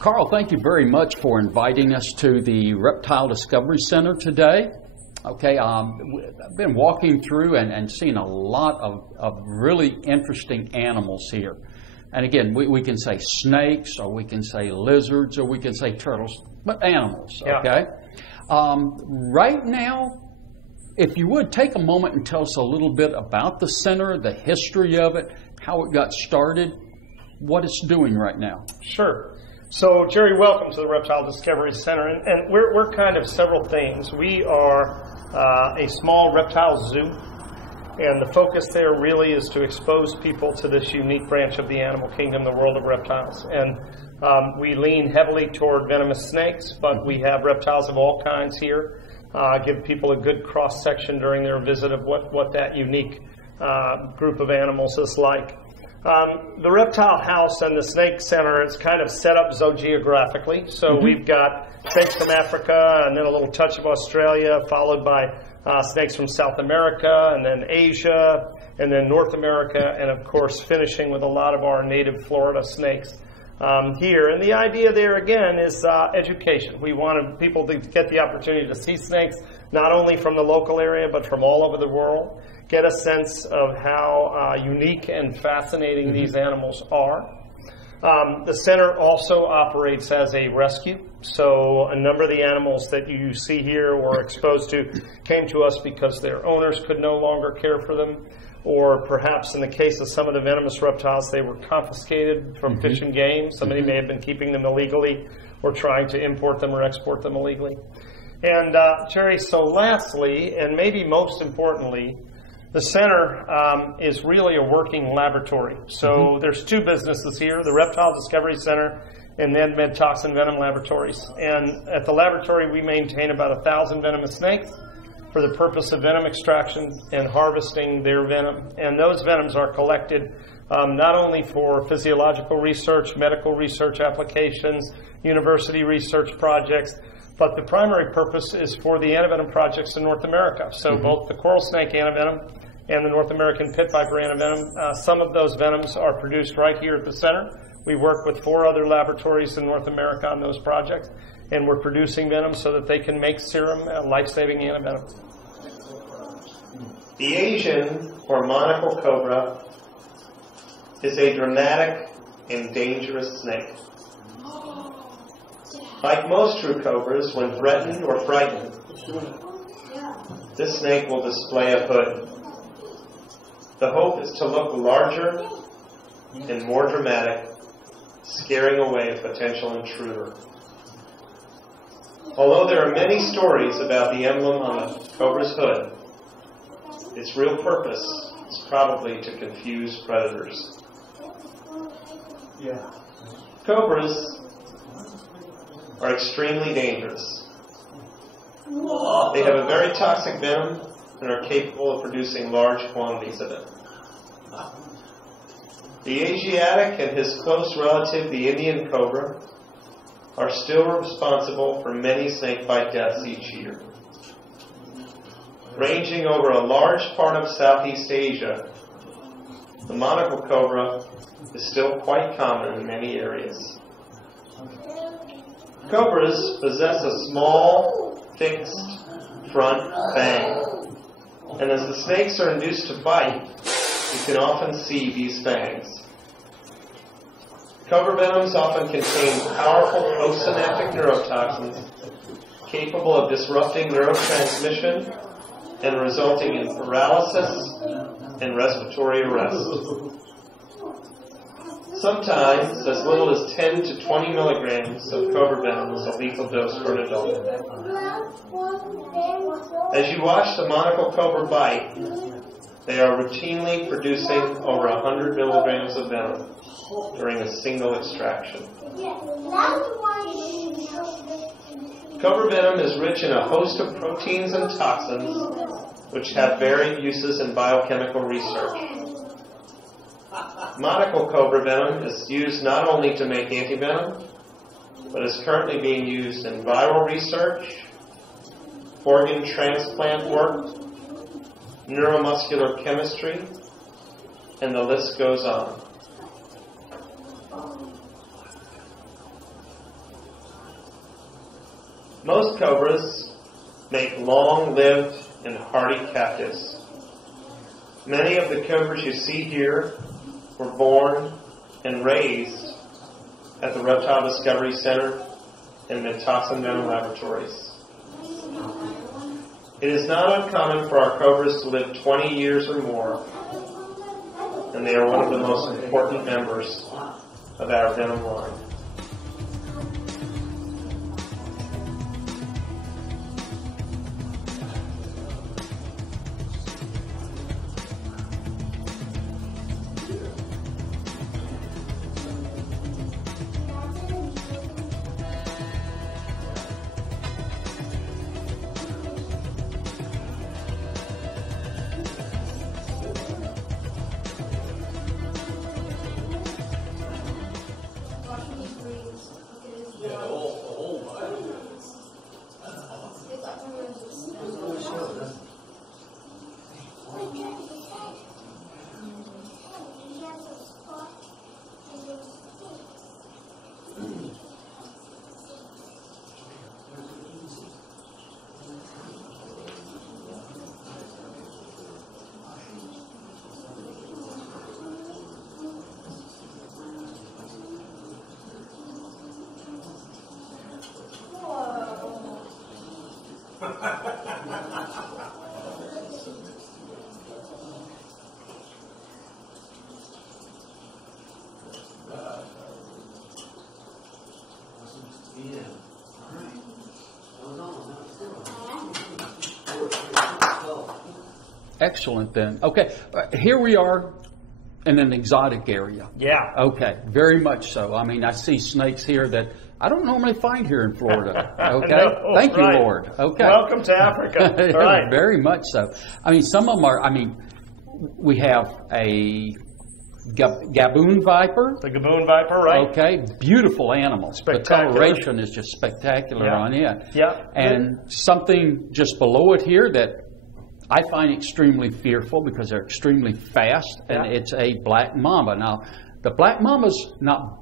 Carl, thank you very much for inviting us to the Reptile Discovery Center today. Okay, I've been walking through and seeing a lot of really interesting animals here. And again, we can say snakes, or we can say lizards, or we can say turtles, but animals, okay? Right now, if you would take a moment and tell us a little bit about the center, the history of it, how it got started, what it's doing right now. Sure. So, Jerry, welcome to the Reptile Discovery Center. And we're kind of several things. We are a small reptile zoo, and the focus there really is to expose people to this unique branch of the animal kingdom, the world of reptiles. And we lean heavily toward venomous snakes, but we have reptiles of all kinds here. Give people a good cross-section during their visit of what that unique group of animals is like. The Reptile House and the Snake Center is kind of set up zoogeographically. So we've got snakes from Africa, and then a little touch of Australia, followed by snakes from South America, and then Asia, and then North America, and of course finishing with a lot of our native Florida snakes here. And the idea there again is education. We wanted people to get the opportunity to see snakes not only from the local area but from all over the world, get a sense of how unique and fascinating these animals are. The center also operates as a rescue. So a number of the animals that you see here or exposed to came to us because their owners could no longer care for them, or perhaps in the case of some of the venomous reptiles, they were confiscated from Fish and Game. Somebody may have been keeping them illegally or trying to import them or export them illegally. And Jerry, so lastly, and maybe most importantly, the center is really a working laboratory. So there's two businesses here, the Reptile Discovery Center and then Med Toxin Venom Laboratories. And at the laboratory, we maintain about 1,000 venomous snakes for the purpose of venom extraction and harvesting their venom. And those venoms are collected not only for physiological research, medical research applications, university research projects, but the primary purpose is for the antivenom projects in North America. So both the coral snake antivenom and the North American pit viper antivenom, some of those venoms are produced right here at the center. We work with 4 other laboratories in North America on those projects, and we're producing venom so that they can make serum life-saving antivenom. The Asian or monocle cobra is a dramatic and dangerous snake. Like most true cobras, when threatened or frightened, this snake will display a hood. The hope is to look larger and more dramatic, scaring away a potential intruder. Although there are many stories about the emblem on the cobra's hood, its real purpose is probably to confuse predators. Cobras are extremely dangerous. They have a very toxic venom and are capable of producing large quantities of it. The Asiatic and his close relative, the Indian cobra, are still responsible for many snakebite deaths each year. Ranging over a large part of Southeast Asia, the monocle cobra is still quite common in many areas. Cobras possess a small, fixed front fang, and as the snakes are induced to bite, you can often see these fangs. Cobra venoms often contain powerful postsynaptic neurotoxins capable of disrupting neurotransmission and resulting in paralysis and respiratory arrest. Sometimes as little as 10 to 20 milligrams of cobra venom is a lethal dose for an adult. As you watch the monocle cobra bite, they are routinely producing over 100 milligrams of venom during a single extraction. Cobra venom is rich in a host of proteins and toxins which have varied uses in biochemical research. Monocle cobra venom is used not only to make antivenom, but is currently being used in viral research, organ transplant work, neuromuscular chemistry, and the list goes on. Most cobras make long-lived and hardy captives. Many of the cobras you see here were born and raised at the Reptile Discovery Center and Mid-Toxin Venom Laboratories. It is not uncommon for our cobras to live 20 years or more, and they are one of the most important members of our venom line. Excellent then. Okay, here we are in an exotic area. Yeah. Okay, very much so. I mean, I see snakes here that I don't normally find here in Florida. Okay, No, thank you, right. Lord. Okay, Welcome to Africa. Right. Very much so. I mean, some of them are. I mean, we have a Gaboon viper. The Gaboon viper, right? Okay, beautiful animal. Spectacular. The coloration is just spectacular Yeah. on it. Yeah. And something just below it here that I find extremely fearful because they're extremely fast, and Yeah. it's a black mamba. Now, the black mamba's not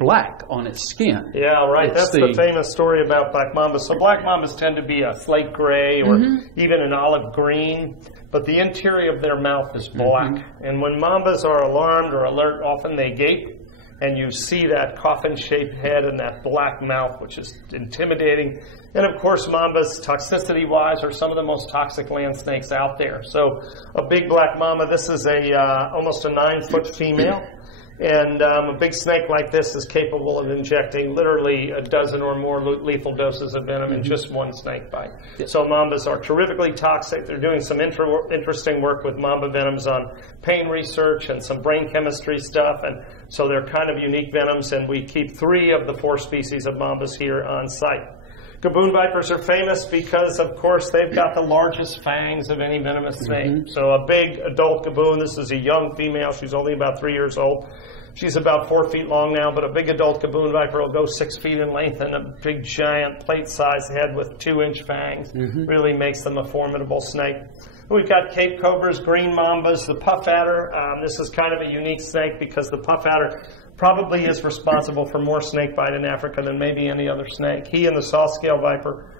black on its skin. Yeah, right. It's That's the famous story about black mambas. So black mambas tend to be a slate gray or even an olive green, but the interior of their mouth is black. And when mambas are alarmed or alert, often they gape, and you see that coffin-shaped head and that black mouth, which is intimidating. And of course, mambas, toxicity-wise, are some of the most toxic land snakes out there. So a big black mamba, this is almost a 9-foot female. And a big snake like this is capable of injecting literally a dozen or more lethal doses of venom in just one snake bite. So mambas are terrifically toxic. They're doing some interesting work with mamba venoms on pain research and some brain chemistry stuff. And so they're kind of unique venoms, and we keep 3 of the 4 species of mambas here on site. Gaboon vipers are famous because, of course, they've got the largest fangs of any venomous snake. So a big adult gaboon, this is a young female, she's only about 3 years old. She's about 4 feet long now, but a big adult gaboon viper will go 6 feet in length, and a big, giant, plate-sized head with 2-inch fangs really makes them a formidable snake. We've got Cape cobras, green mambas, the puff adder. This is kind of a unique snake because the puff adder probably is responsible for more snake bite in Africa than maybe any other snake. He and the saw-scale viper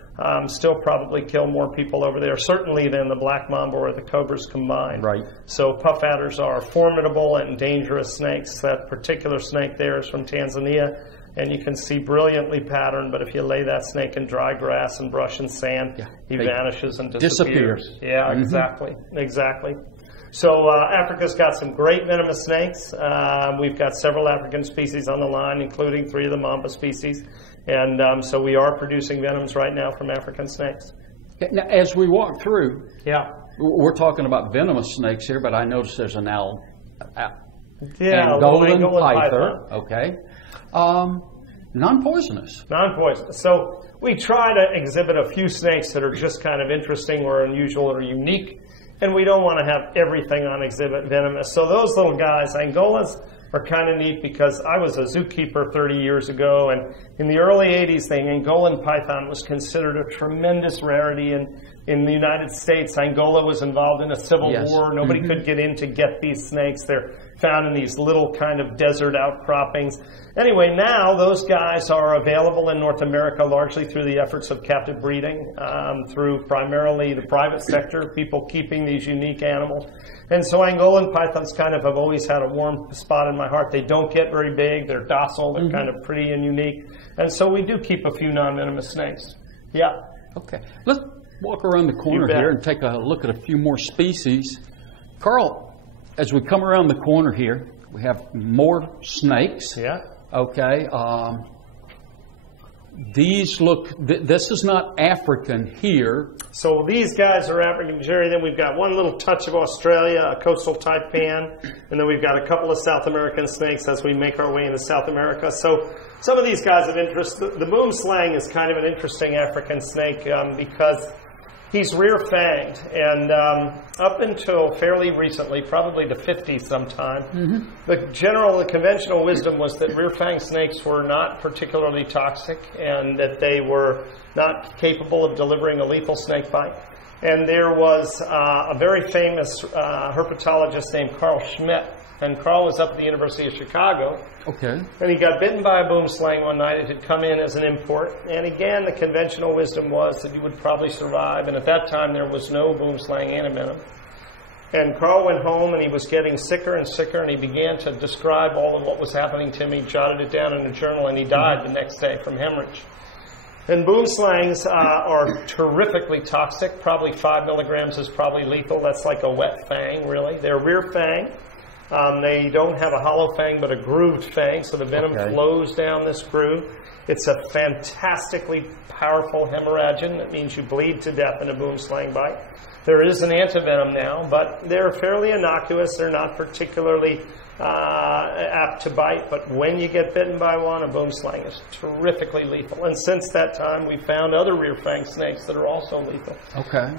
still probably kill more people over there, certainly than the black mamba or the cobras combined. Right. So puff adders are formidable and dangerous snakes. That particular snake there is from Tanzania, and you can see brilliantly patterned, but if you lay that snake in dry grass and brush and sand, he vanishes and disappears. Yeah, exactly. So Africa's got some great venomous snakes. We've got several African species on the line, including 3 of the mamba species. And so we are producing venoms right now from African snakes. Okay, now, as we walk through, we're talking about venomous snakes here, but I noticed there's an Angolan python. Okay. Non-poisonous. Non-poisonous. So we try to exhibit a few snakes that are just kind of interesting or unusual or unique, and we don't want to have everything on exhibit venomous. So those little guys, Angolas, are kind of neat because I was a zookeeper 30 years ago, and in the early 80s, the Angolan python was considered a tremendous rarity in the United States. Angola was involved in a civil war. Nobody could get in to get these snakes. They're found in these little kind of desert outcroppings. Anyway, now those guys are available in North America largely through the efforts of captive breeding, through primarily the private sector, people keeping these unique animals. And so Angolan pythons kind of have always had a warm spot in my heart. They don't get very big, they're docile, they're kind of pretty and unique. And so we do keep a few non-venomous snakes. Yeah. Okay. Let's walk around the corner here and take a look at a few more species. Carl, as we come around the corner here, we have more snakes. Yeah. Okay. These look, this is not African here. So these guys are African, Jerry. Then we've got one little touch of Australia, a coastal taipan, and then we've got a couple of South American snakes as we make our way into South America. So some of these guys of interest, the boomslang is kind of an interesting African snake because he's rear-fanged, and up until fairly recently, probably the 50s sometime, the conventional wisdom was that rear-fanged snakes were not particularly toxic and that they were not capable of delivering a lethal snake bite. And there was a very famous herpetologist named Carl Schmidt, and Carl was up at the University of Chicago. Okay. And he got bitten by a boomslang one night. It had come in as an import. And again, the conventional wisdom was that he would probably survive. And at that time, there was no boomslang antivenom. And Carl went home, and he was getting sicker and sicker, and he began to describe all of what was happening to him. He jotted it down in a journal, and he died the next day from hemorrhage. And boomslangs are terrifically toxic. Probably 5 milligrams is probably lethal. That's like a wet fang, really. They're rear fang. They don't have a hollow fang, but a grooved fang, so the venom flows down this groove. It's a fantastically powerful hemorrhagic. That means you bleed to death in a boomslang bite. There is an antivenom now, but they're fairly innocuous. They're not particularly apt to bite, but when you get bitten by one, a boomslang is terrifically lethal. And since that time, we've found other rear fang snakes that are also lethal. Okay.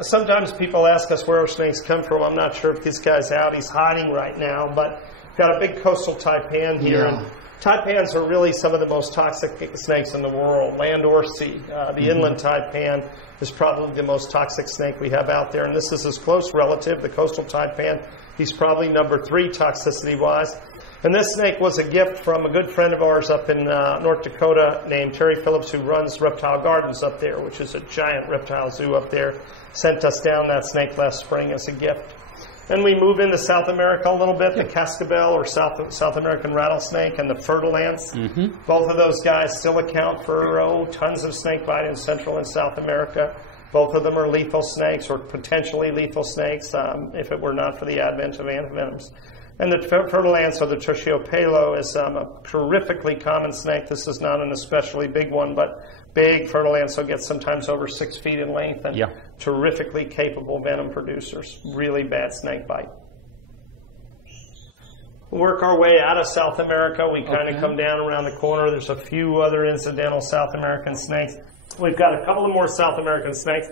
Sometimes people ask us where our snakes come from. I'm not sure if this guy's out. He's hiding right now, but we've got a big coastal taipan here. Yeah. Taipans are really some of the most toxic snakes in the world, land or sea. The inland taipan is probably the most toxic snake we have out there, and this is his close relative, the coastal taipan. He's probably number 3 toxicity-wise. And this snake was a gift from a good friend of ours up in North Dakota named Terry Phillips, who runs Reptile Gardens up there, which is a giant reptile zoo up there. Sent us down that snake last spring as a gift. Then we move into South America a little bit, the cascabel or South American rattlesnake and the fertile ants. Both of those guys still account for tons of snake bite in Central and South America. Both of them are lethal snakes or potentially lethal snakes if it were not for the advent of antivenoms. And the fertile ants, or the terciopelo, is a terrifically common snake. This is not an especially big one, but big fertile ants will get sometimes over 6 feet in length and terrifically capable venom producers. Really bad snake bite. Work our way out of South America. We kind of come down around the corner. There's a few other incidental South American snakes. We've got a couple of more South American snakes.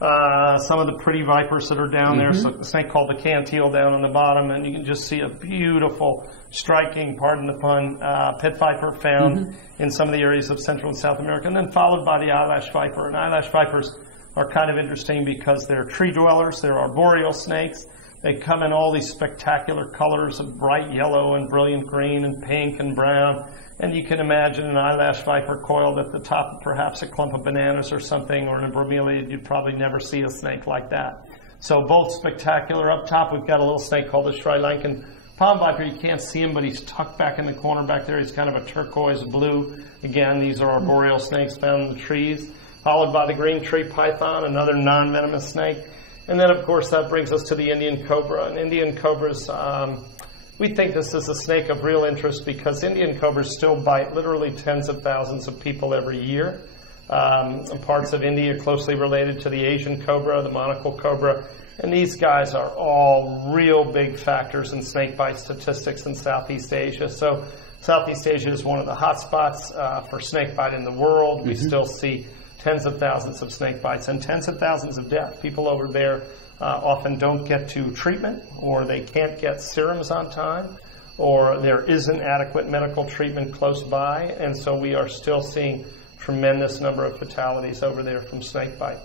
Some of the pretty vipers that are down there. So a snake called the cantil down on the bottom, and you can just see a beautiful, striking, pardon the pun, pit viper found in some of the areas of Central and South America, and then followed by the eyelash viper. And eyelash vipers are kind of interesting because they're tree dwellers. They're arboreal snakes. They come in all these spectacular colors of bright yellow and brilliant green and pink and brown. And you can imagine an eyelash viper coiled at the top of perhaps a clump of bananas or something, or in a bromeliad. You'd probably never see a snake like that. So both spectacular. Up top, we've got a little snake called the Sri Lankan palm viper. You can't see him, but he's tucked back in the corner back there. He's kind of a turquoise blue. Again, these are arboreal snakes found in the trees. Followed by the green tree python, another non-venomous snake. And then, of course, that brings us to the Indian cobra. And Indian cobras, we think this is a snake of real interest because Indian cobras still bite literally tens of thousands of people every year. Parts of India closely related to the Asian cobra, the monocle cobra. And these guys are all real big factors in snake bite statistics in Southeast Asia. So Southeast Asia is one of the hot spots for snake bite in the world. We still see tens of thousands of snake bites and tens of thousands of deaths. People over there often don't get to treatment, or they can't get serums on time, or there isn't adequate medical treatment close by, and so we are still seeing tremendous number of fatalities over there from snake bite.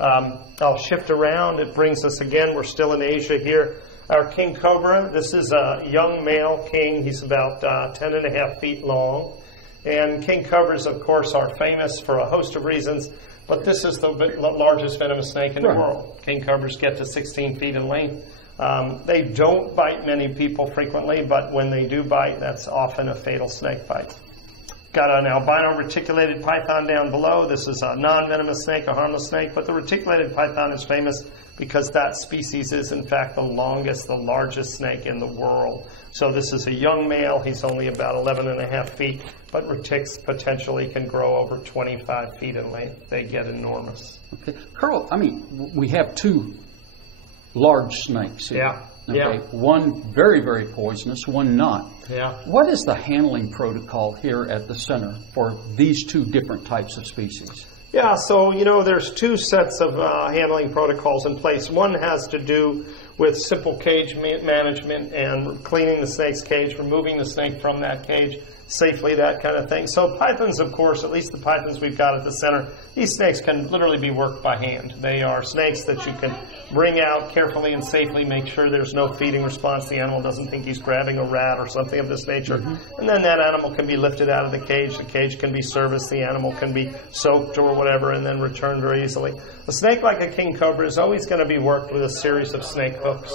I'll shift around. It brings us again, we're still in Asia here. Our king cobra, this is a young male king. He's about 10.5 feet long. And king cobras, of course, are famous for a host of reasons, but this is the largest venomous snake in the world. King cobras get to 16 feet in length. They don't bite many people frequently, but when they do bite, that's often a fatal snake bite. Got an albino reticulated python down below. This is a non-venomous snake, a harmless snake, but the reticulated python is famous because that species is, in fact, the longest, the largest snake in the world. So this is a young male. He's only about 11.5 feet, but retics potentially can grow over 25 feet in length. They get enormous. Okay. Carl, I mean, we have two large snakes here. Yeah. Okay. Yeah. One very, very poisonous, one not. Yeah. What is the handling protocol here at the center for these two different types of species? Yeah, so, there's two sets of handling protocols in place. One has to do with simple cage management and cleaning the snake's cage, removing the snake from that cage safely, that kind of thing. So pythons, of course, at least the pythons we've got at the center, these snakes can literally be worked by hand. They are snakes that you can bring out carefully and safely, make sure there's no feeding response. The animal doesn't think he's grabbing a rat or something of this nature. And then that animal can be lifted out of the cage. The cage can be serviced. The animal can be soaked or whatever and then returned very easily. A snake like a king cobra is always going to be worked with a series of snake hooks.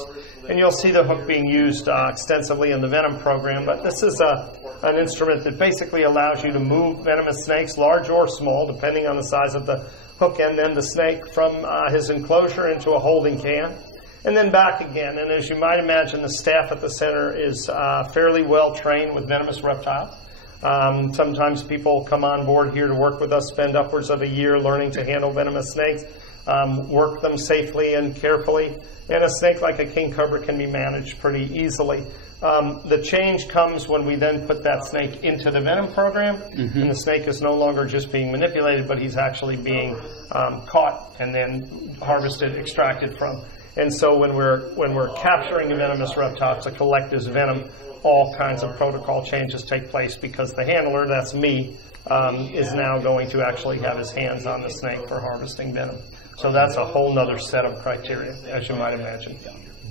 And you'll see the hook being used extensively in the venom program, but this is an instrument that basically allows you to move venomous snakes, large or small, depending on the size of the hook and then the snake, from his enclosure into a holding can, and then back again. And as you might imagine, the staff at the center is fairly well trained with venomous reptiles. Sometimes people come on board here to work with us, spend upwards of a year learning to handle venomous snakes, work them safely and carefully. And a snake like a king cobra can be managed pretty easily. The change comes when we then put that snake into the venom program, and the snake is no longer just being manipulated, but he's actually being caught and then harvested, extracted from. And so when we're capturing a venomous reptile to collect his venom, all kinds of protocol changes take place because the handler, that's me, is now going to actually have his hands on the snake for harvesting venom. So that's a whole other set of criteria, as you might imagine.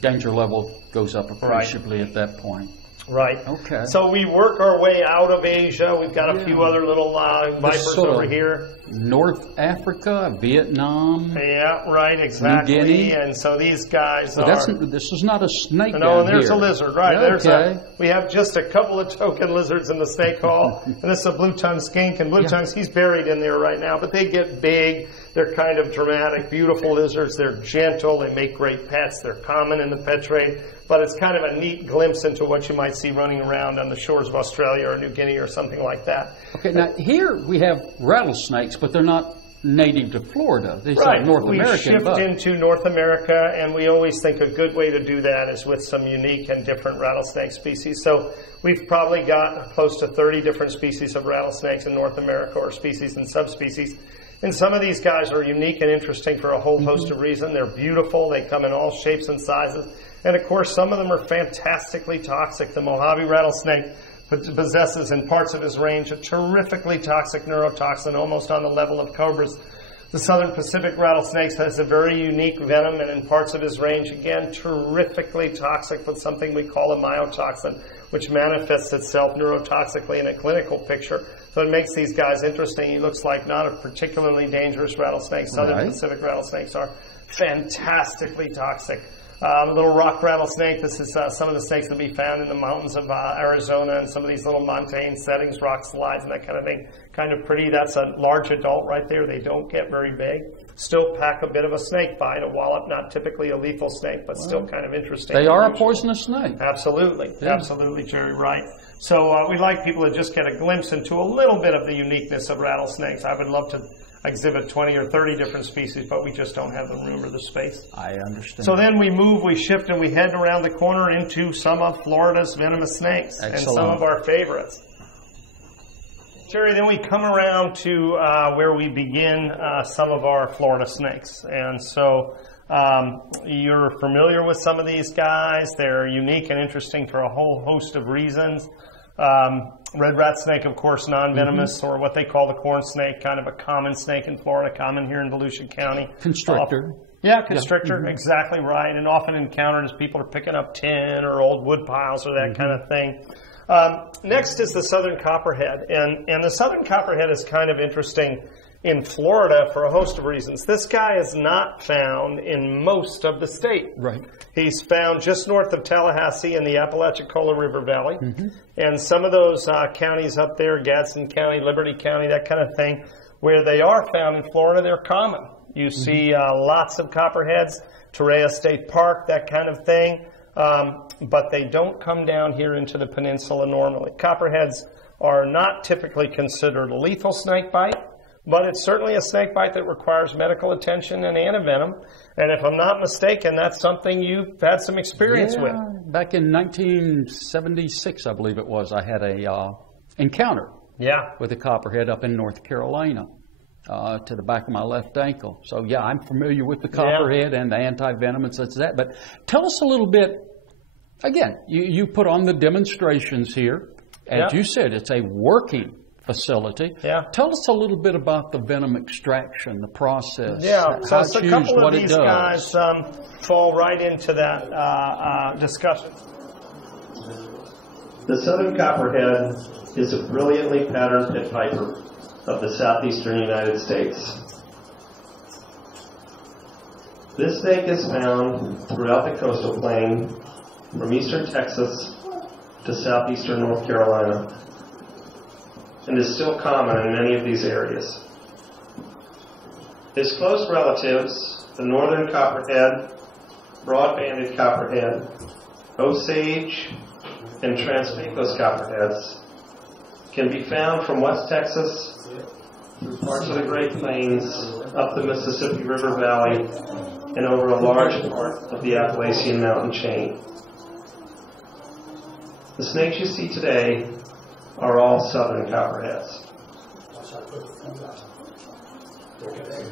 Danger level goes up appreciably at that point. Right. Okay. So we work our way out of Asia. We've got a few other little vipers over here. North Africa, Vietnam. Yeah, right, exactly. New Guinea. And so these guys this is not a snake. No, there's a lizard, right? Yeah, we have just a couple of token lizards in the snake hall. And this is a blue-tongued skink. And blue-tongues, he's buried in there right now. But they get big. They're kind of dramatic, beautiful lizards. They're gentle. They make great pets. They're common in the pet trade. But it's kind of a neat glimpse into what you might see running around on the shores of Australia or New Guinea or something like that. Okay, now here we have rattlesnakes, but they're not native to Florida. These are North American. We shift into North America, and we always think a good way to do that is with some unique and different rattlesnake species. So we've probably got close to 30 different species of rattlesnakes in North America, or species and subspecies. And some of these guys are unique and interesting for a whole host of reasons. They're beautiful. They come in all shapes and sizes. And, of course, some of them are fantastically toxic. The Mojave rattlesnake possesses in parts of his range a terrifically toxic neurotoxin, almost on the level of cobras. The Southern Pacific rattlesnake has a very unique venom, and in parts of his range, again, terrifically toxic with something we call a myotoxin, which manifests itself neurotoxically in a clinical picture. So it makes these guys interesting. He looks like not a particularly dangerous rattlesnake. Southern Pacific rattlesnakes are fantastically toxic. Little rock rattlesnake. This is some of the snakes that be found in the mountains of Arizona and some of these little montane settings, rock slides and that kind of thing. Kind of pretty. That's a large adult right there. They don't get very big. Still pack a bit of a snake bite, a wallop, not typically a lethal snake, but still kind of interesting. They are a poisonous snake. Absolutely. Yeah. Absolutely, Jerry, right. So we like people to just get a glimpse into a little bit of the uniqueness of rattlesnakes. I would love to exhibit 20 or 30 different species, but we just don't have the room or the space. I understand. So then we move, we shift, and we head around the corner into some of Florida's venomous snakes. Excellent. And some of our favorites. Jerry, then we come around to where we begin some of our Florida snakes. And so you're familiar with some of these guys. They're unique and interesting for a whole host of reasons. Red rat snake, of course, non-venomous, or what they call the corn snake, kind of a common snake in Florida, common here in Volusia County. Constrictor. Yeah, constrictor, exactly right, and often encountered as people are picking up tin or old wood piles or that kind of thing. Next is the southern copperhead, and the southern copperhead is kind of interesting in Florida for a host of reasons. This guy is not found in most of the state. Right. He's found just north of Tallahassee in the Apalachicola River Valley, and some of those counties up there, Gadsden County, Liberty County, that kind of thing, where they are found in Florida, they're common. You see lots of copperheads, Torreya State Park, that kind of thing, but they don't come down here into the peninsula normally. Copperheads are not typically considered a lethal snake bite, but it's certainly a snake bite that requires medical attention and antivenom. And if I'm not mistaken, that's something you've had some experience with. Back in 1976, I believe it was, I had a encounter with a copperhead up in North Carolina to the back of my left ankle. So, yeah, I'm familiar with the copperhead and the anti-venom and such as that. But tell us a little bit, again, you put on the demonstrations here. As you said, it's a working facility. Tell us a little bit about the venom extraction, the process. So a couple of these guys fall right into that discussion. The southern copperhead is a brilliantly patterned pit viper of the southeastern United States. This snake is found throughout the coastal plain from eastern Texas to southeastern North Carolina, and is still common in many of these areas. His close relatives, the northern copperhead, broad-banded copperhead, Osage, and Trans-Pecos copperheads, can be found from West Texas through parts of the Great Plains, up the Mississippi River Valley, and over a large part of the Appalachian mountain chain. The snakes you see today are all southern copperheads.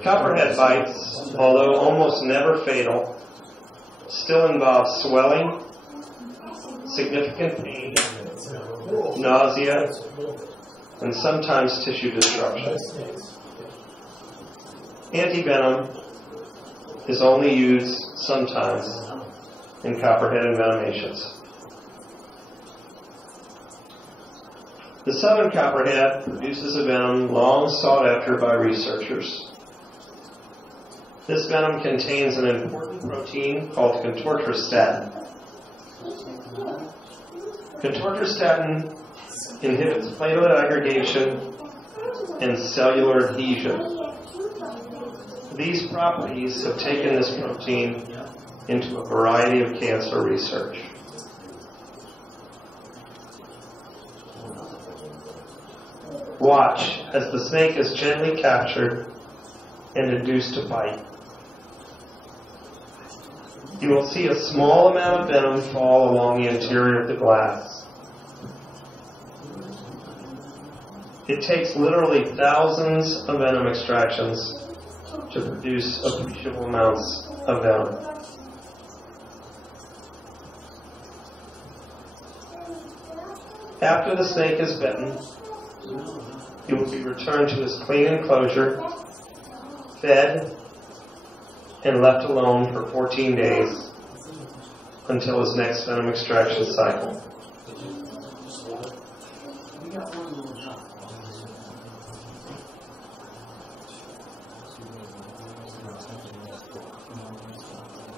Copperhead bites, although almost never fatal, still involve swelling, significant pain, nausea, and sometimes tissue destruction. Antivenom is only used sometimes in copperhead envenomations. The southern copperhead produces a venom long sought after by researchers. This venom contains an important protein called contortristatin. Contortristatin inhibits platelet aggregation and cellular adhesion. These properties have taken this protein into a variety of cancer research. Watch as the snake is gently captured and induced to bite. You will see a small amount of venom fall along the interior of the glass. It takes literally thousands of venom extractions to produce appreciable amounts of venom. After the snake is bitten, he will be returned to his clean enclosure, fed, and left alone for 14 days until his next venom extraction cycle.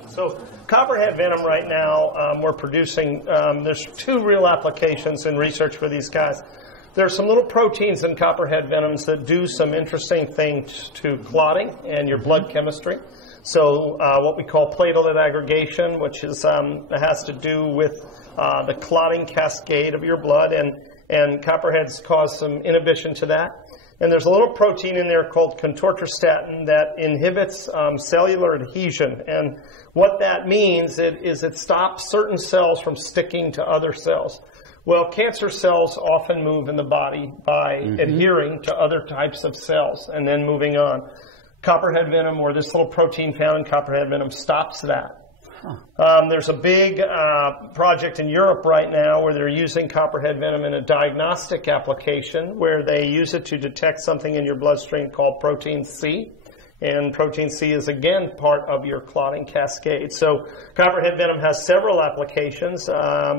So copperhead venom right now, we're producing, there's two real applications in research for these guys. There's some little proteins in copperhead venoms that do some interesting things to clotting and your blood chemistry. So what we call platelet aggregation, which is has to do with the clotting cascade of your blood, and copperheads cause some inhibition to that. And there's a little protein in there called contortristatin that inhibits cellular adhesion. And what that means is it stops certain cells from sticking to other cells. Well, cancer cells often move in the body by adhering to other types of cells and then moving on. Copperhead venom, or this little protein found in copperhead venom, stops that. There's a big project in Europe right now where they're using copperhead venom in a diagnostic application where they use it to detect something in your bloodstream called protein C. And protein C is, again, part of your clotting cascade. So copperhead venom has several applications.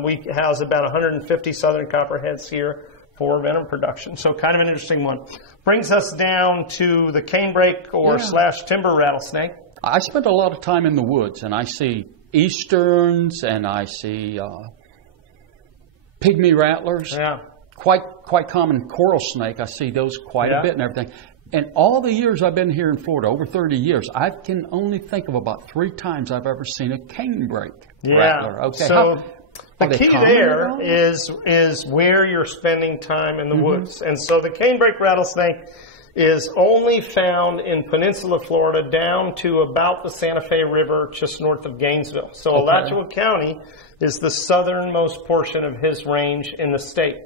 We house about 150 southern copperheads here for venom production. So kind of an interesting one. Brings us down to the canebrake or / timber rattlesnake. I spent a lot of time in the woods, and I see easterns, and I see pygmy rattlers. Yeah. Quite common coral snake. I see those quite a bit and everything. And all the years I've been here in Florida, over 30 years, I can only think of about 3 times I've ever seen a canebrake rattler. Okay. So the key there is where you're spending time in the woods. And so the canebrake rattlesnake is only found in Peninsula Florida down to about the Santa Fe River just north of Gainesville. So Alachua County is the southernmost portion of his range in the state.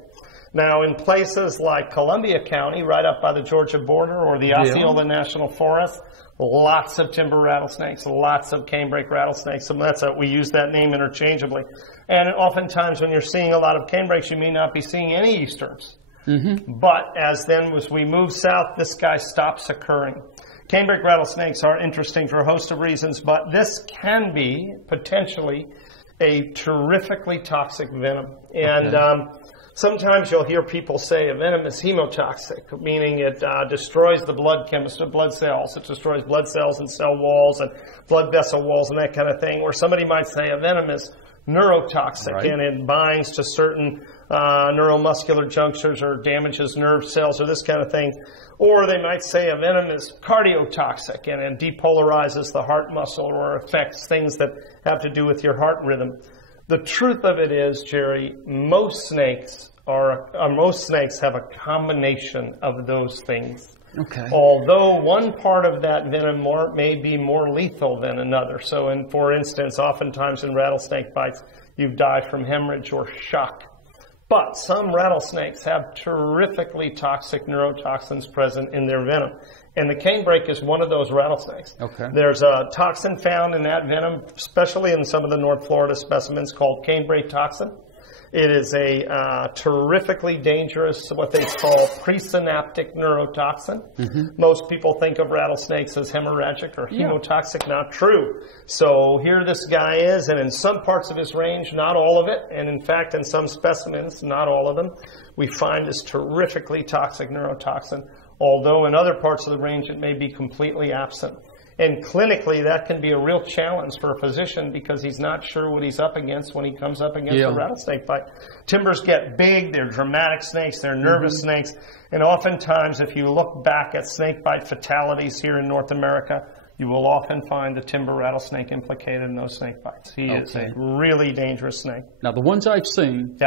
Now, in places like Columbia County, right up by the Georgia border, or the Osceola National Forest, lots of timber rattlesnakes, lots of canebrake rattlesnakes. And we use that name interchangeably. And oftentimes when you're seeing a lot of canebrakes, you may not be seeing any easterns. But as we move south, this guy stops occurring. Canebrake rattlesnakes are interesting for a host of reasons, but this can be potentially a terrifically toxic venom. And sometimes you'll hear people say a venom is hemotoxic, meaning it destroys the blood chemistry of blood cells. It destroys blood cells and cell walls and blood vessel walls and that kind of thing. Or somebody might say a venom is neurotoxic, and it binds to certain neuromuscular junctures or damages nerve cells or this kind of thing. Or they might say a venom is cardiotoxic and it depolarizes the heart muscle or affects things that have to do with your heart rhythm. The truth of it is, Jerry, most snakes have a combination of those things. Okay. Although one part of that venom may be more lethal than another. So, for instance, oftentimes in rattlesnake bites, you die from hemorrhage or shock. But some rattlesnakes have terrifically toxic neurotoxins present in their venom. And the canebrake is one of those rattlesnakes. Okay. There's a toxin found in that venom, especially in some of the North Florida specimens, called canebrake toxin. It is a terrifically dangerous, what they call presynaptic neurotoxin. Most people think of rattlesnakes as hemorrhagic or hemotoxic. Not true. So here this guy is, and in some parts of his range, not all of it, and in fact in some specimens, not all of them, we find this terrifically toxic neurotoxin, although in other parts of the range it may be completely absent. And clinically, that can be a real challenge for a physician because he's not sure what he's up against when he comes up against a rattlesnake bite. Timbers get big, they're dramatic snakes, they're nervous snakes, and oftentimes if you look back at snake bite fatalities here in North America, you will often find the timber rattlesnake implicated in those snake bites. He is a really dangerous snake. Now, the ones I've seen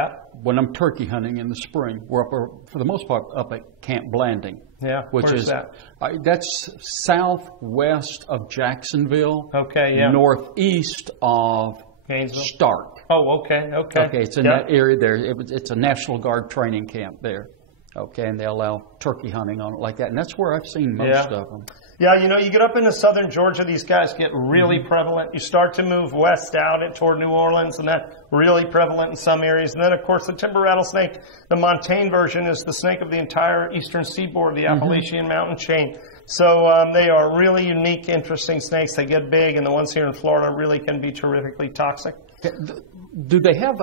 when I'm turkey hunting in the spring were for the most part, up at Camp Blanding. Yeah, which is that? That's southwest of Jacksonville. Okay, yeah. Northeast of Gainesville. Stark. Oh, okay. Okay, it's in that area there. It's a National Guard training camp there. Okay, and they allow turkey hunting on it like that, and that's where I've seen most of them. Yeah, you get up into southern Georgia, these guys get really prevalent. You start to move west out toward New Orleans, and that's really prevalent in some areas. And then, of course, the timber rattlesnake, the montane version, is the snake of the entire eastern seaboard, the Appalachian mountain chain. So they are really unique, interesting snakes. They get big, and the ones here in Florida really can be terrifically toxic. Do they have,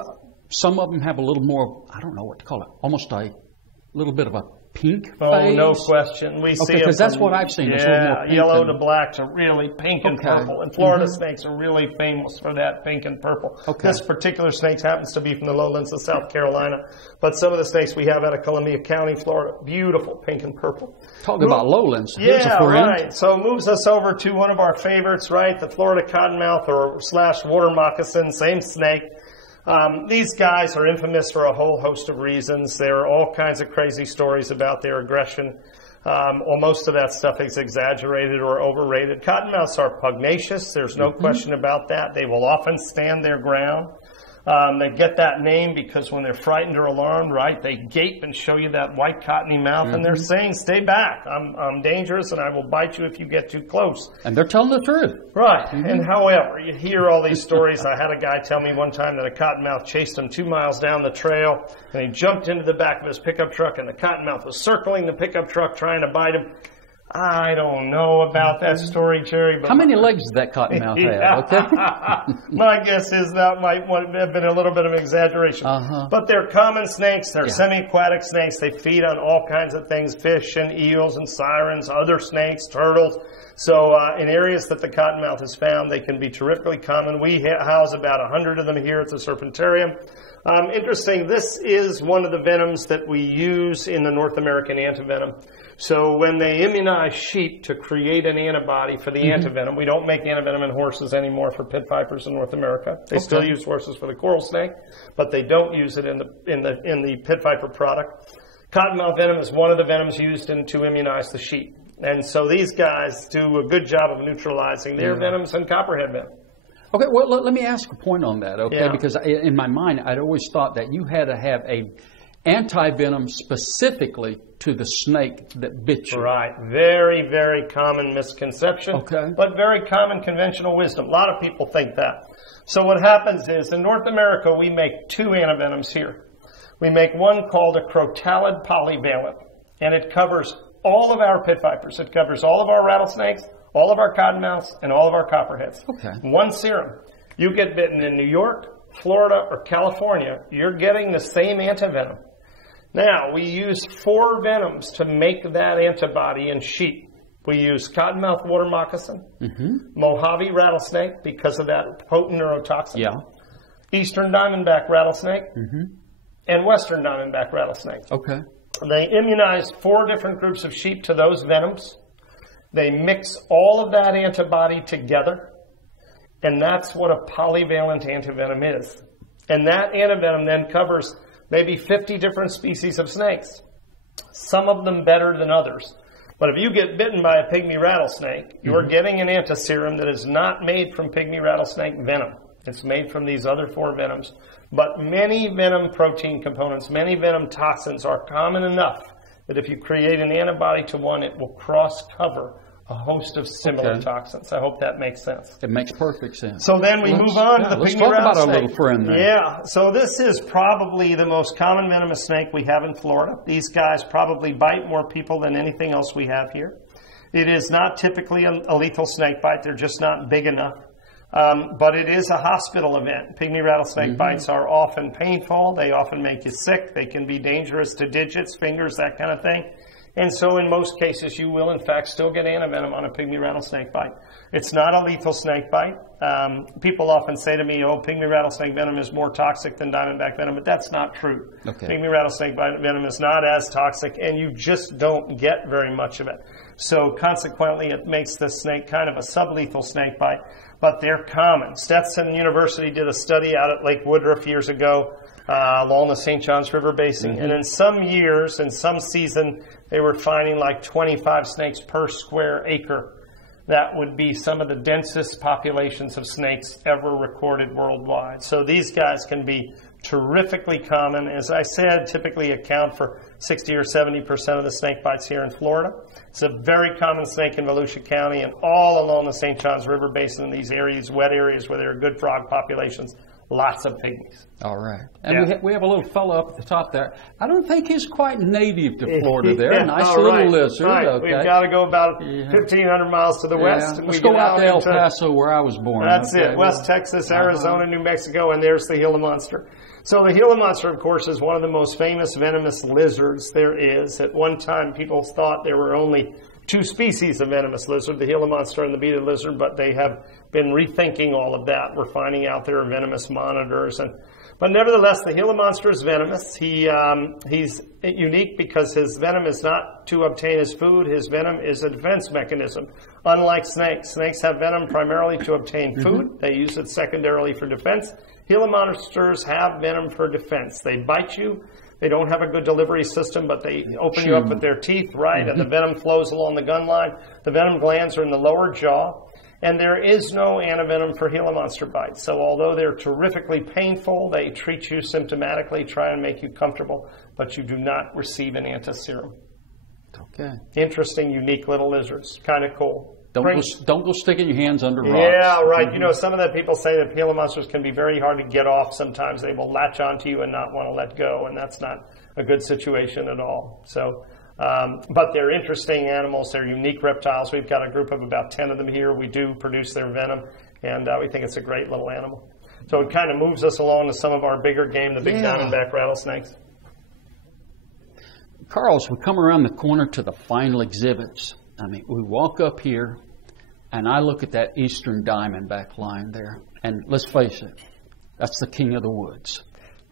some of them have a little more, I don't know what to call it, almost a little bit of a pink phase? Oh, no question. We see because that's what I've seen. Yeah, yellow to black to really pink and purple. And Florida snakes are really famous for that pink and purple. This particular snake happens to be from the lowlands of South Carolina. But some of the snakes we have out of Columbia County, Florida, beautiful pink and purple. Talk about lowlands. Yeah, right. So it moves us over to one of our favorites, right? The Florida cottonmouth or / water moccasin, same snake. These guys are infamous for a whole host of reasons. There are all kinds of crazy stories about their aggression. Well, most of that stuff is exaggerated or overrated. Cottonmouths are pugnacious. There's no question about that. They will often stand their ground. They get that name because when they're frightened or alarmed, right, they gape and show you that white cottony mouth, and they're saying, stay back. I'm dangerous, and I will bite you if you get too close. And they're telling the truth. Right. And however, you hear all these stories. I had a guy tell me one time that a cottonmouth chased him 2 miles down the trail, and he jumped into the back of his pickup truck, and the cottonmouth was circling the pickup truck trying to bite him. I don't know about that story, Jerry. But how many legs does that cottonmouth have? Okay. My guess is that might have been a little bit of an exaggeration. But they're common snakes. They're semi-aquatic snakes. They feed on all kinds of things, fish and eels and sirens, other snakes, turtles. So in areas that the cottonmouth is found, they can be terrifically common. We house about 100 of them here at the Serpentarium. Interesting, this is one of the venoms that we use in the North American antivenom. So when they immunize sheep to create an antibody for the antivenom, we don't make antivenom in horses anymore for pit vipers in North America. They still use horses for the coral snake, but they don't use it in the pit viper product. Cottonmouth venom is one of the venoms used to immunize the sheep. And so these guys do a good job of neutralizing their venoms and copperhead venom. Okay, well, let me ask a point on that, okay? Because in my mind, I'd always thought that you had to have a anti-venom specifically to the snake that bit you. Right. Very, very common misconception, but very common conventional wisdom. A lot of people think that. So what happens is, in North America, we make two antivenoms here. We make one called a crotalid polyvalent, and it covers all of our pit vipers. It covers all of our rattlesnakes, all of our cottonmouths, and all of our copperheads. One serum. You get bitten in New York, Florida, or California, you're getting the same antivenom. Now, we use 4 venoms to make that antibody in sheep. We use cottonmouth water moccasin, Mojave rattlesnake because of that potent neurotoxin, eastern diamondback rattlesnake, and western diamondback rattlesnake. They immunize 4 different groups of sheep to those venoms. They mix all of that antibody together, and that's what a polyvalent antivenom is. And that antivenom then covers maybe 50 different species of snakes, some of them better than others. But if you get bitten by a pygmy rattlesnake, you're getting an antiserum that is not made from pygmy rattlesnake venom. It's made from these other 4 venoms. But many venom protein components, many venom toxins are common enough that if you create an antibody to one, it will cross-cover a host of similar toxins. I hope that makes sense. It makes perfect sense. So then we move on to the let's pygmy talk rattlesnake. about our little friend there. Yeah, so this is probably the most common venomous snake we have in Florida. These guys probably bite more people than anything else we have here. It is not typically a lethal snake bite. They're just not big enough. But it is a hospital event. Pygmy rattlesnake bites are often painful. They often make you sick. They can be dangerous to digits, fingers, that kind of thing. And so in most cases, you will, in fact, still get antivenom on a pygmy rattlesnake bite. It's not a lethal snake bite. People often say to me, oh, pygmy rattlesnake venom is more toxic than diamondback venom, but that's not true. Pygmy rattlesnake venom is not as toxic, and you just don't get very much of it. So consequently, it makes the snake kind of a sublethal snake bite, but they're common. Stetson University did a study out at Lake Woodruff years ago along the St. Johns River Basin, and in some years, in some season, they were finding like 25 snakes per square acre. That would be some of the densest populations of snakes ever recorded worldwide. So these guys can be terrifically common. As I said, typically account for 60 or 70% of the snake bites here in Florida. It's a very common snake in Volusia County and all along the St. Johns River Basin in these areas, wet areas where there are good frog populations. Lots of pygmies. All right. And we have a little fellow up at the top there. I don't think he's quite native to Florida there. Nice little lizard. Right. Okay. We've got to go about 1,500 miles to the west. Let's go out to El Paso where I was born. That's it. West Texas, Arizona, New Mexico, and there's the Gila monster. So the Gila monster, of course, is one of the most famous venomous lizards there is. At one time, people thought there were only 2 species of venomous lizard, the Gila monster and the beaded lizard, but they have been rethinking all of that. We're finding out there are venomous monitors. But nevertheless, the Gila monster is venomous. He's unique because his venom is not to obtain his food. His venom is a defense mechanism. Unlike snakes, snakes have venom primarily to obtain food. They use it secondarily for defense. Gila monsters have venom for defense. They bite you. They don't have a good delivery system, but they open you up with their teeth, right? And the venom flows along the gun line. The venom glands are in the lower jaw. And there is no antivenom for Gila monster bites. So although they're terrifically painful, they treat you symptomatically, try and make you comfortable, but you do not receive an antiserum. Okay. Interesting, unique little lizards. Kind of cool. Don't go sticking your hands under rocks. Yeah, right. You know, some of the people say that Gila monsters can be very hard to get off sometimes. They will latch onto you and not want to let go, and that's not a good situation at all. So But they're interesting animals. They're unique reptiles. We've got a group of about 10 of them here. We do produce their venom, and we think it's a great little animal. So it kind of moves us along to some of our bigger game, the big diamondback rattlesnakes. Carl, as we come around the corner to the final exhibits, I mean, we walk up here, and I look at that eastern diamondback line there, and let's face it, that's the king of the woods.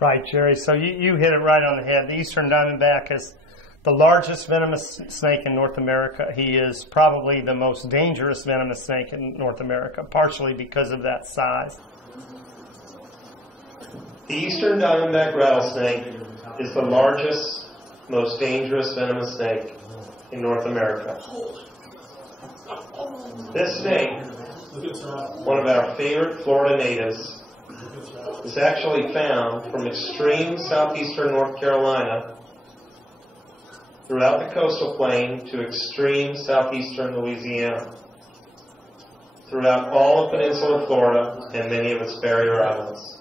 Right, Jerry. So you hit it right on the head. The eastern diamondback is the largest venomous snake in North America. He is probably the most dangerous venomous snake in North America, partially because of that size. The eastern diamondback rattlesnake is the largest, most dangerous venomous snake in North America. This snake, one of our favorite Florida natives, is actually found from extreme southeastern North Carolina throughout the coastal plain to extreme southeastern Louisiana, throughout all of Peninsula Florida and many of its barrier islands.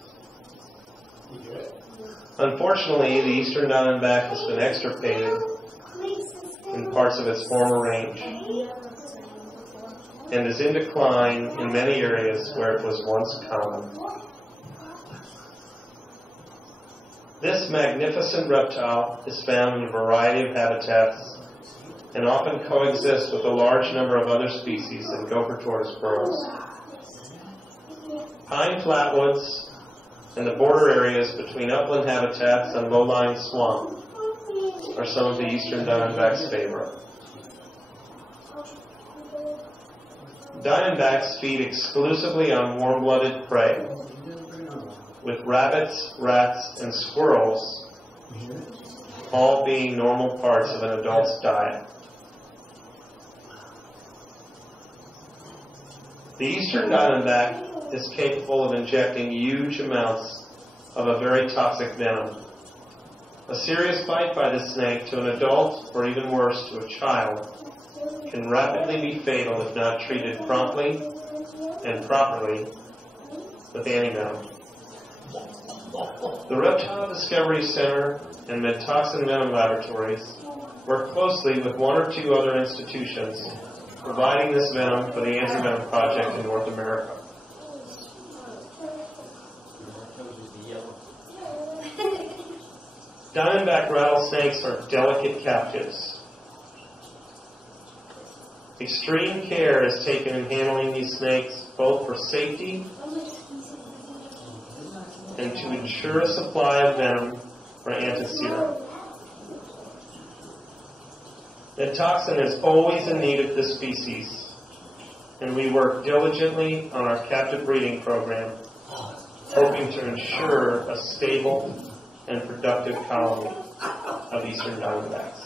Unfortunately, the eastern diamondback has been extirpated in parts of its former range and is in decline in many areas where it was once common. This magnificent reptile is found in a variety of habitats and often coexists with a large number of other species in gopher tortoise burrows. Pine flatwoods and the border areas between upland habitats and low-lying swamp are some of the eastern diamondback's favorite. Diamondbacks feed exclusively on warm-blooded prey, with rabbits, rats, and squirrels all being normal parts of an adult's diet. The eastern diamondback is capable of injecting huge amounts of a very toxic venom. A serious bite by this snake to an adult, or even worse, to a child, can rapidly be fatal if not treated promptly and properly with antivenom. The Reptile Discovery Center and Medtoxin Venom Laboratories work closely with one or two other institutions providing this venom for the Anti-Venom Project in North America. Diamondback rattlesnakes are delicate captives. Extreme care is taken in handling these snakes, both for safety and to ensure a supply of venom for antiserum. The toxin is always in need of this species, and we work diligently on our captive breeding program, hoping to ensure a stable and productive colony of eastern diamondbacks.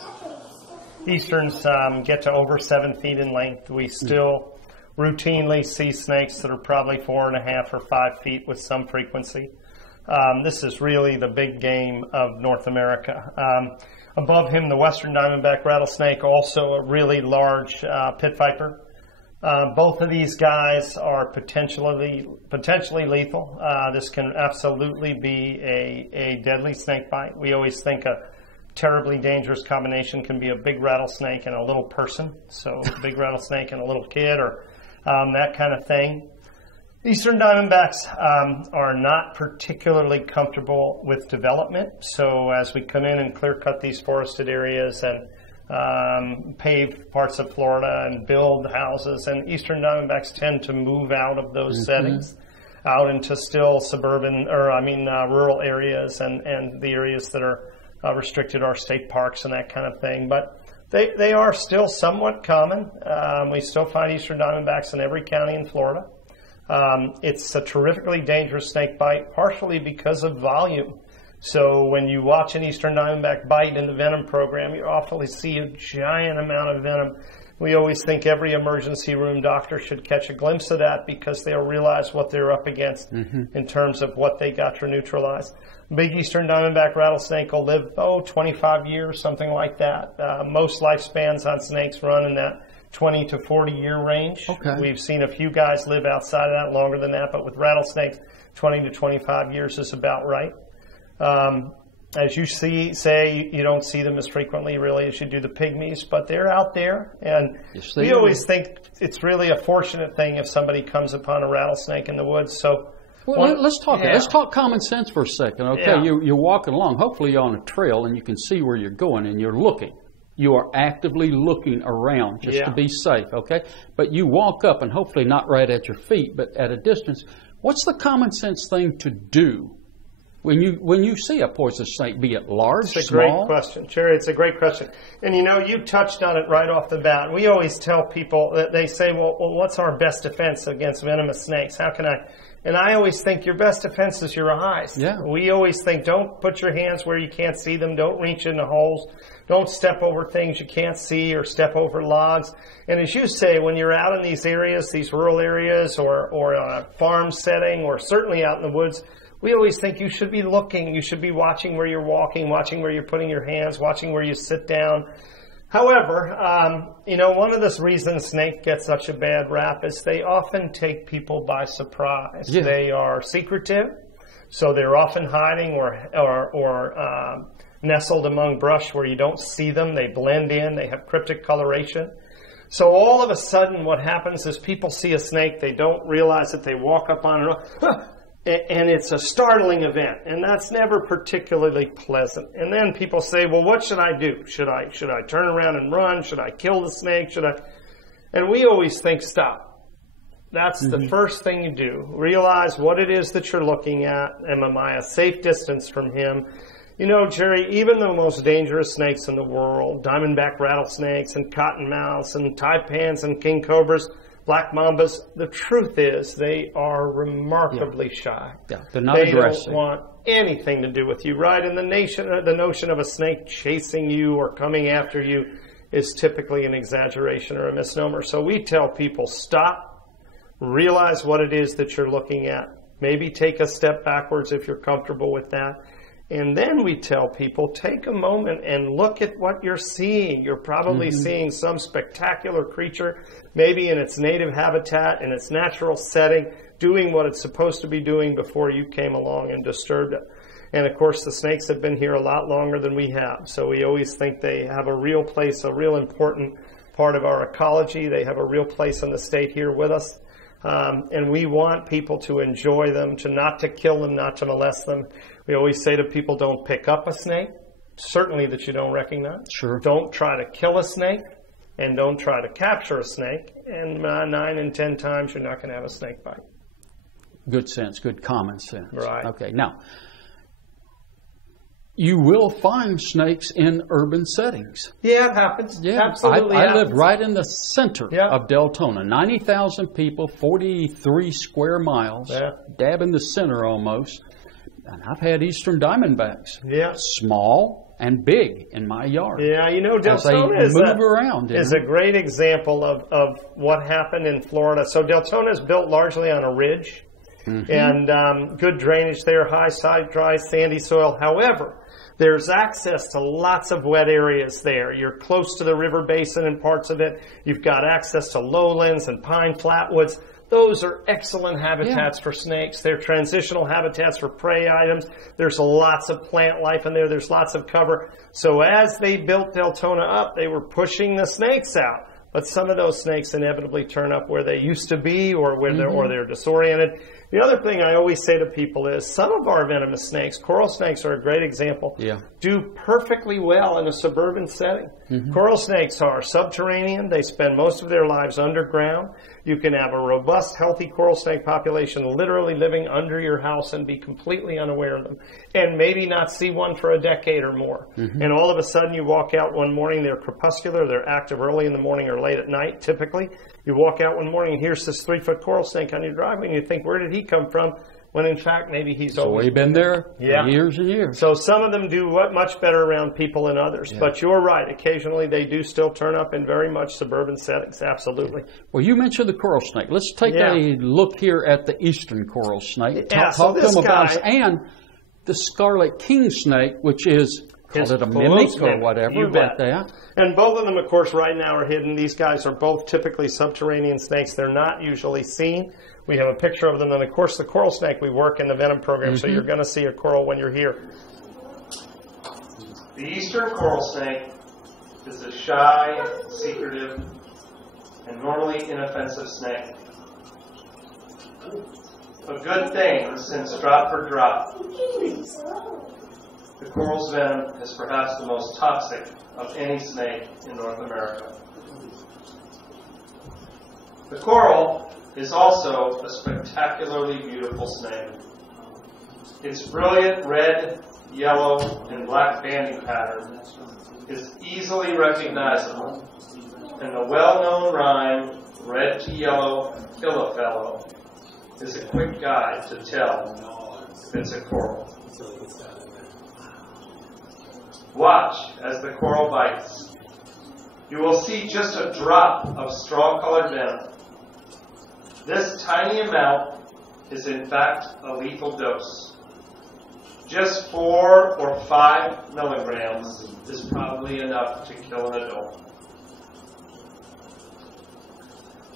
Easterns get to over 7 feet in length. We still routinely see snakes that are probably 4.5 or 5 feet with some frequency. This is really the big game of North America. Above him, the western diamondback rattlesnake, also a really large pit viper. Both of these guys are potentially lethal. This can absolutely be a deadly snake bite. We always think a terribly dangerous combination can be a big rattlesnake and a little person. So a big rattlesnake and a little kid, or that kind of thing. Eastern diamondbacks are not particularly comfortable with development. So as we come in and clear cut these forested areas and pave parts of Florida and build houses, and eastern diamondbacks tend to move out of those settings, out into still suburban, rural areas, and the areas that are restricted are state parks and that kind of thing. But they are still somewhat common. We still find eastern diamondbacks in every county in Florida. It's a terrifically dangerous snake bite, partially because of volume. So when you watch an eastern diamondback bite in the venom program, you often see a giant amount of venom. We always think every emergency room doctor should catch a glimpse of that, because they'll realize what they're up against in terms of what they got to neutralize. Big eastern diamondback rattlesnake will live, 25 years, something like that. Most lifespans on snakes run in that 20 to 40 year range. Okay. We've seen a few guys live outside of that longer than that, but with rattlesnakes, 20 to 25 years is about right. As you say you don't see them as frequently really as you do the pygmies, but they're out there. And we always think it's really a fortunate thing if somebody comes upon a rattlesnake in the woods. So, well, let's talk common sense for a second. Okay, you're walking along. Hopefully you're on a trail and you can see where you're going and you're looking. You are actively looking around just to be safe, okay? But you walk up and hopefully not right at your feet, but at a distance. What's the common sense thing to do when you see a poisonous snake, be it large, it's a small? Great question, Jerry. It's a great question. And you touched on it right off the bat. We always tell people that they say, well, what's our best defense against venomous snakes? How can I? And I always think your best defense is your eyes. Yeah. We always think, don't put your hands where you can't see them. Don't reach into holes. Don't step over things you can't see or step over logs. And as you say, when you're out in these areas, these rural areas or on a farm setting or certainly out in the woods, we always think you should be looking. You should be watching where you're walking, watching where you're putting your hands, watching where you sit down. However, one of the reasons snake get such a bad rap is they often take people by surprise. Yeah. They are secretive, so they're often hiding or nestled among brush where you don't see them. They blend in. They have cryptic coloration. So all of a sudden what happens is people see a snake. They don't realize that they walk up on it. And it's a startling event, and that's never particularly pleasant. And then people say, well, what should I do? Should I turn around and run? Should I kill the snake? And we always think, stop. That's the first thing you do. Realize what it is that you're looking at. Am I a safe distance from him? Jerry, even the most dangerous snakes in the world, diamondback rattlesnakes and cottonmouths and taipans and king cobras, black mambas, the truth is they are remarkably shy. Yeah, they're not aggressive. They don't want anything to do with you, right? And the notion of a snake chasing you or coming after you is typically an exaggeration or a misnomer. So we tell people, stop, realize what it is that you're looking at, maybe take a step backwards if you're comfortable with that. And then we tell people, take a moment and look at what you're seeing. You're probably seeing some spectacular creature, maybe in its native habitat, in its natural setting, doing what it's supposed to be doing before you came along and disturbed it. And of course, the snakes have been here a lot longer than we have. So we always think they have a real place, a real important part of our ecology. They have a real place in the state here with us. And we want people to enjoy them, not to kill them, not to molest them. We always say to people, don't pick up a snake, certainly that you don't recognize. Sure. Don't try to kill a snake, and don't try to capture a snake. And 9 in 10 times, you're not going to have a snake bite. Good sense, good common sense. Right. Okay, now, you will find snakes in urban settings. Yeah, it happens. Yeah, absolutely. I live right in the center of Deltona. 90,000 people, 43 square miles, dab in the center almost. And I've had eastern diamondbacks, small and big, in my yard. Yeah, Deltona is a great example of what happened in Florida. So Deltona is built largely on a ridge, and good drainage there, high side, dry, sandy soil. However, there's access to lots of wet areas there. You're close to the river basin in parts of it. You've got access to lowlands and pine flatwoods. Those are excellent habitats for snakes. They're transitional habitats for prey items. There's lots of plant life in there. There's lots of cover. So as they built Deltona up, they were pushing the snakes out. But some of those snakes inevitably turn up where they used to be or where they're disoriented. The other thing I always say to people is some of our venomous snakes, coral snakes are a great example, do perfectly well in a suburban setting. Coral snakes are subterranean. They spend most of their lives underground. You can have a robust, healthy coral snake population literally living under your house and be completely unaware of them and maybe not see one for a decade or more. And all of a sudden you walk out one morning, they're crepuscular, they're active early in the morning or late at night typically. You walk out one morning and here's this 3-foot coral snake on your driveway and you think, where did he come from? When in fact, maybe he's always been there for years and years. So some of them do much better around people than others. But you're right. Occasionally they do still turn up in very much suburban settings. Absolutely. Well, you mentioned the coral snake. Let's take a look here at the eastern coral snake. Talk to them about it. And the scarlet king snake, which is, call it a mimic or whatever like that. And both of them, of course, right now are hidden. These guys are both typically subterranean snakes. They're not usually seen. We have a picture of them. And, of course, the coral snake, we work in the venom program, so you're going to see a coral when you're here. The eastern coral snake is a shy, secretive, and normally inoffensive snake. A good thing, since drop for drop, the coral's venom is perhaps the most toxic of any snake in North America. The coral is also a spectacularly beautiful snake. Its brilliant red, yellow, and black banding pattern is easily recognizable, and the well-known rhyme, red to yellow, kill a fellow, is a quick guide to tell if it's a coral. Watch as the coral bites. You will see just a drop of straw-colored venom. This tiny amount is in fact a lethal dose. Just 4 or 5 milligrams is probably enough to kill an adult.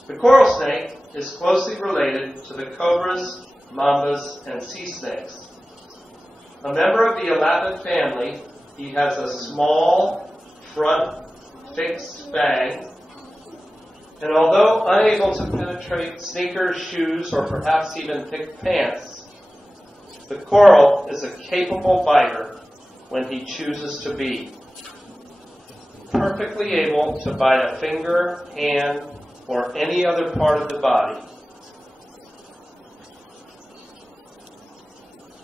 The coral snake is closely related to the cobras, mambas, and sea snakes. A member of the elapid family, he has a small front fixed fang, and although unable to penetrate sneakers, shoes, or perhaps even thick pants, the coral is a capable biter when he chooses to be. Perfectly able to bite a finger, hand, or any other part of the body.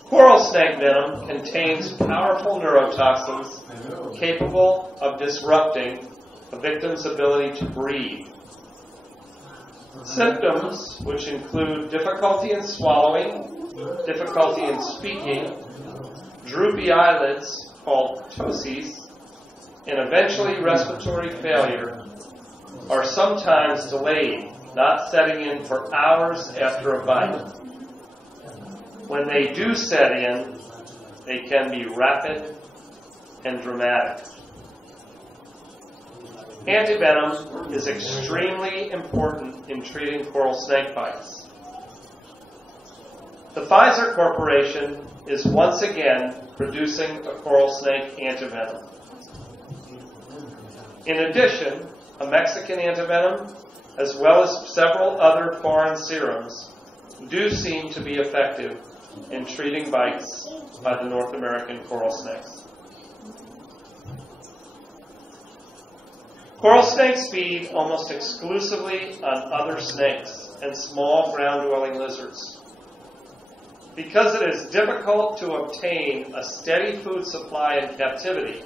Coral snake venom contains powerful neurotoxins capable of disrupting a victim's ability to breathe. Symptoms, which include difficulty in swallowing, difficulty in speaking, droopy eyelids called ptosis, and eventually respiratory failure, are sometimes delayed, not setting in for hours after a bite. When they do set in, they can be rapid and dramatic. Antivenom is extremely important in treating coral snake bites. The Pfizer Corporation is once again producing a coral snake antivenom. In addition, a Mexican antivenom, as well as several other foreign serums, do seem to be effective in treating bites by the North American coral snakes. Coral snakes feed almost exclusively on other snakes and small ground-dwelling lizards. Because it is difficult to obtain a steady food supply in captivity,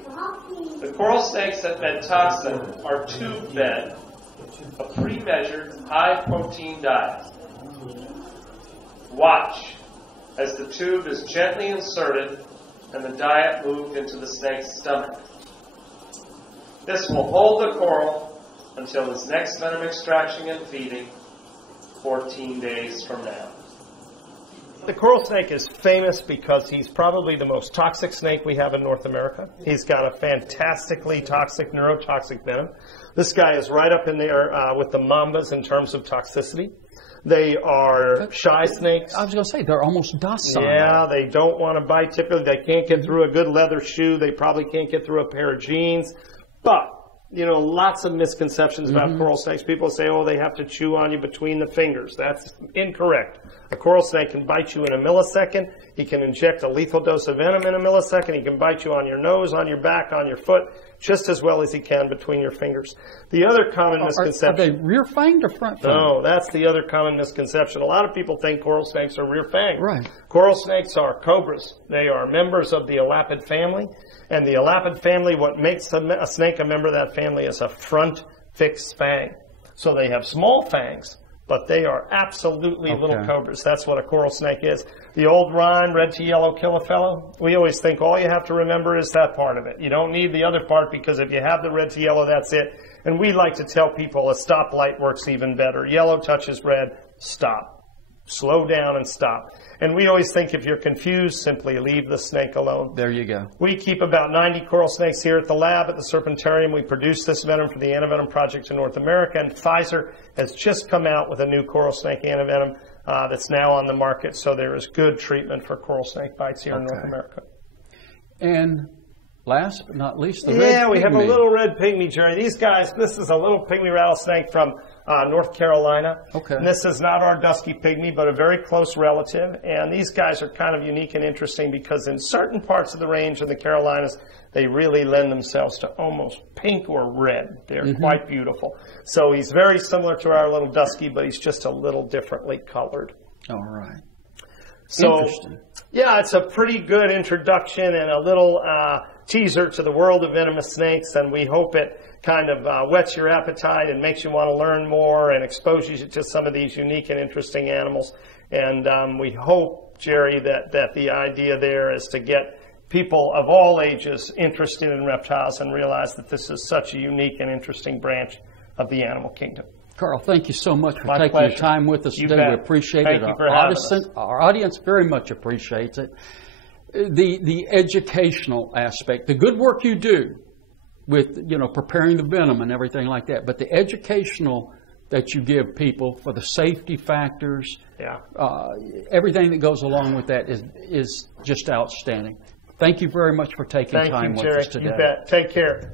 the coral snakes that fed toxin are tube-fed, a pre-measured high-protein diet. Watch as the tube is gently inserted and the diet moved into the snake's stomach. This will hold the coral until his next venom extraction and feeding 14 days from now. The coral snake is famous because he's probably the most toxic snake we have in North America. He's got a fantastically toxic, neurotoxic venom. This guy is right up in there with the mambas in terms of toxicity. They are shy snakes. I was going to say, they're almost docile. Yeah, they don't want to bite typically. They can't get through a good leather shoe. They probably can't get through a pair of jeans. But, you know, lots of misconceptions about coral snakes. People say, oh, they have to chew on you between the fingers. That's incorrect. A coral snake can bite you in a millisecond. He can inject a lethal dose of venom in a millisecond. He can bite you on your nose, on your back, on your foot, just as well as he can between your fingers. The other common misconception... Are they rear-fanged or front-fanged? No, that's the other common misconception. A lot of people think coral snakes are rear-fanged. Right. Coral snakes are cobras. They are members of the elapid family. And the elapid family, what makes a snake a member of that family is a front fixed fang. So they have small fangs, but they are absolutely little cobras. That's what a coral snake is. The old rhyme, red to yellow, kill a fellow, we always think all you have to remember is that part of it. You don't need the other part because if you have the red to yellow, that's it. And we like to tell people a stoplight works even better. Yellow touches red, stop. Slow down and stop. And we always think if you're confused, simply leave the snake alone. There you go. We keep about 90 coral snakes here at the lab at the Serpentarium. We produce this venom for the Antivenom Project in North America, and Pfizer has just come out with a new coral snake antivenom that's now on the market. So there is good treatment for coral snake bites here in North America. And last but not least, the red Yeah, we have a pygmy. little red pygmy, Jerry. These guys, this is a little pygmy rattlesnake from North Carolina. Okay. And this is not our dusky pygmy, but a very close relative. And these guys are kind of unique and interesting because in certain parts of the range in the Carolinas, they really lend themselves to almost pink or red. They're quite beautiful. So he's very similar to our little dusky, but he's just a little differently colored. All right. So, Interesting. yeah, it's a pretty good introduction and a little teaser to the world of venomous snakes, and we hope it kind of whets your appetite and makes you want to learn more and exposes you to some of these unique and interesting animals. And we hope, Jerry, that the idea there is to get people of all ages interested in reptiles and realize that this is such a unique and interesting branch of the animal kingdom. Carl, thank you so much for My taking pleasure. your time with us You today. We bet. appreciate Thank it. you for having us. Our audience very much appreciates it. The educational aspect, the good work you do with, preparing the venom and everything like that, but the educational that you give people for the safety factors, everything that goes along with that is just outstanding. Thank you very much for taking time with us today. You bet. Take care.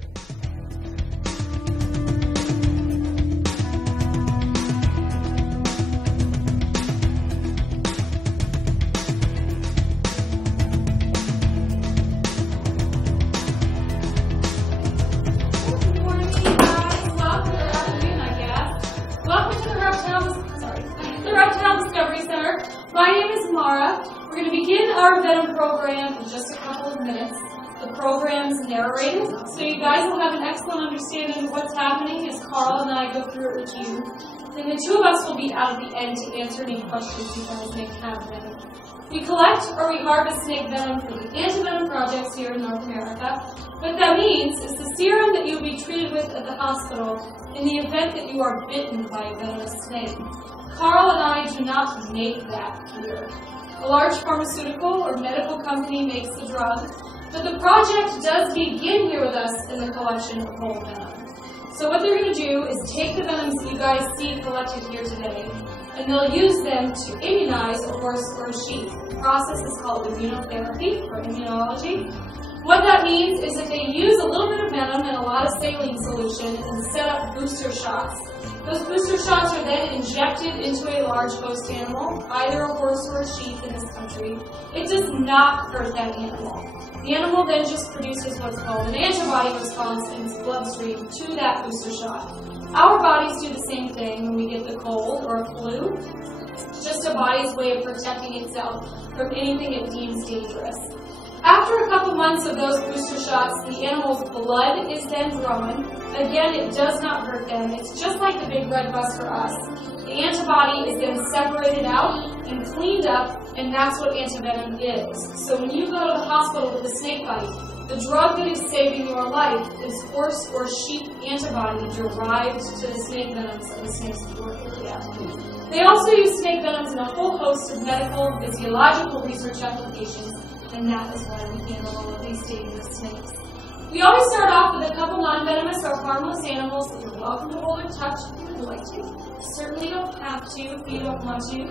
Our venom program in just a couple of minutes. The program's narrated, so you guys will have an excellent understanding of what's happening as Carl and I go through it with you. Then the two of us will be out at the end to answer any questions you guys may have venom. We collect or we harvest snake venom for the anti-venom projects here in North America. What that means is the serum that you'll be treated with at the hospital in the event that you are bitten by a venomous snake. Carl and I do not make that here. A large pharmaceutical or medical company makes the drug, but the project does begin here with us in the collection of whole venom. So what they're going to do is take the venoms that you guys see collected here today, and they'll use them to immunize a horse or a sheep. The process is called immunotherapy or immunology. What that means is that they use a little bit of venom and a lot of saline solution and set up booster shots. Those booster shots are then injected into a large host animal, either a horse or a sheep in this country. It does not hurt that animal. The animal then just produces what's called an antibody response in its bloodstream to that booster shot. Our bodies do the same thing when we get the cold or a flu. It's just a body's way of protecting itself from anything it deems dangerous. After a couple months of those booster shots, the animal's blood is then drawn. Again, it does not hurt them. It's just like the big red bus for us. The antibody is then separated out and cleaned up, and that's what antivenom is. So when you go to the hospital with a snake bite, the drug that is saving your life is horse or sheep antibody derived to the snake venoms of the snakes that you're area. They also use snake venoms in a whole host of medical, physiological research applications, and that is why we handle all of these dangerous snakes. We always start off with a couple non-venomous or harmless animals that you're welcome to hold or touch if you would like to. You certainly don't have to if you don't want to.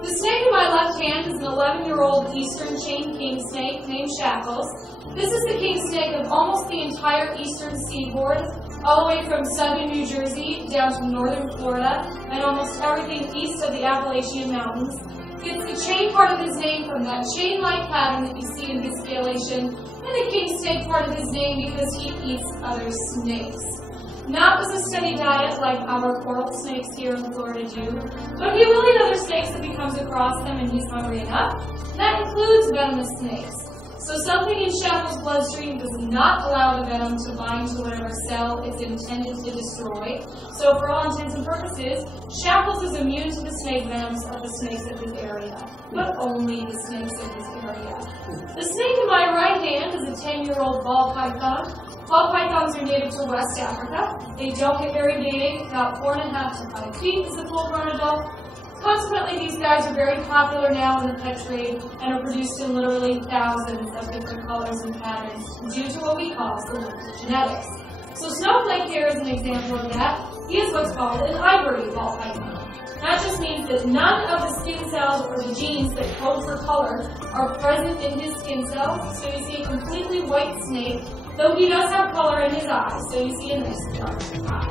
The snake in my left hand is an 11-year-old eastern chain king snake named Shackles. This is the king snake of almost the entire eastern seaboard, all the way from southern New Jersey down to northern Florida, and almost everything east of the Appalachian Mountains. Gets the chain part of his name from that chain-like pattern that you see in his scalation, and the king snake part of his name because he eats other snakes. Not as a steady diet like our coral snakes here in Florida do, but he will eat other snakes that he comes across them and he's hungry enough. That includes venomous snakes. So something in Shackles' bloodstream does not allow the venom to bind to whatever cell it's intended to destroy. So for all intents and purposes, Shackles is immune to the snake venoms of the snakes of his area, but only the snakes of his area. The snake in my right hand is a 10-year-old ball python. Ball pythons are native to West Africa. They don't get very big, about 4.5 to 5 feet is a full-grown adult. Consequently, these guys are very popular now in the pet trade and are produced in literally thousands of different colors and patterns due to what we call selective genetics. So Snowflake here is an example of that. He is what's called an ivory ball python. That just means that none of the skin cells or the genes that code for color are present in his skin cells. So you see a completely white snake, though he does have color in his eyes. So you see a nice dark eye.